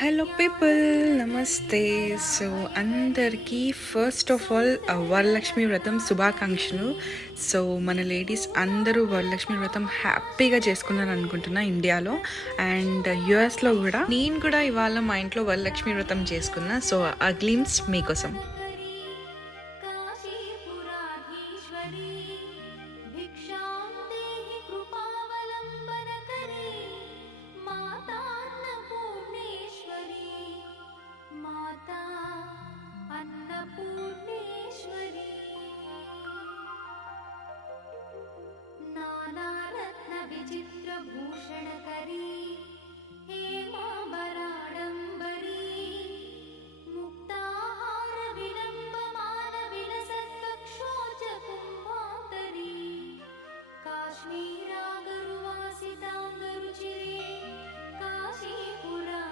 Hello people, నమస్తే. So అందరికీ first of all Varalakshmi వ్రతం శుభాకాంక్షలు. సో మన లేడీస్ అందరూ వరలక్ష్మి వ్రతం హ్యాపీగా చేసుకున్నాను అనుకుంటున్నా ఇండియాలో అండ్ యుఎస్లో కూడా. నేను కూడా ఇవాళ మా ఇంట్లో వరలక్ష్మి వ్రతం చేసుకున్నా. సో ఆ గ్లిమ్స్ మీకోసం.